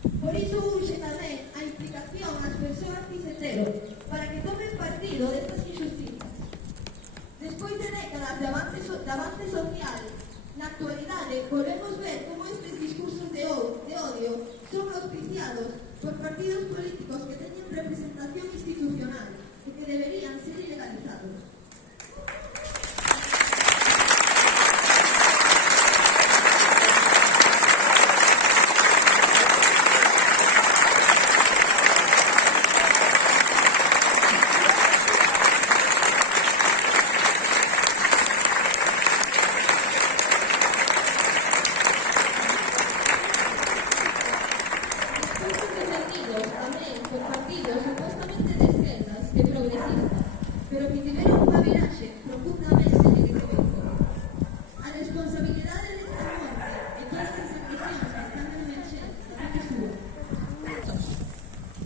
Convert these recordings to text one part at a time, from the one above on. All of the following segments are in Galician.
Por iso urxe tamén a implicación ás persoas ciseteros para que tomen partido destas injusticias. Despois de décadas de avance social, na actualidade volvemos ver como estes discursos de odio son auspiciados por partidos políticos que teñen representación institucional e que deberían ser ilegalizados.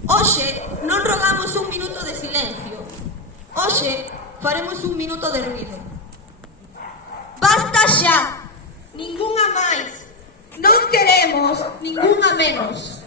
Hoxe non rogamos un minuto de silencio. Hoxe faremos un minuto de ruido. Basta xa! Ningunha máis! Non queremos ningunha menos!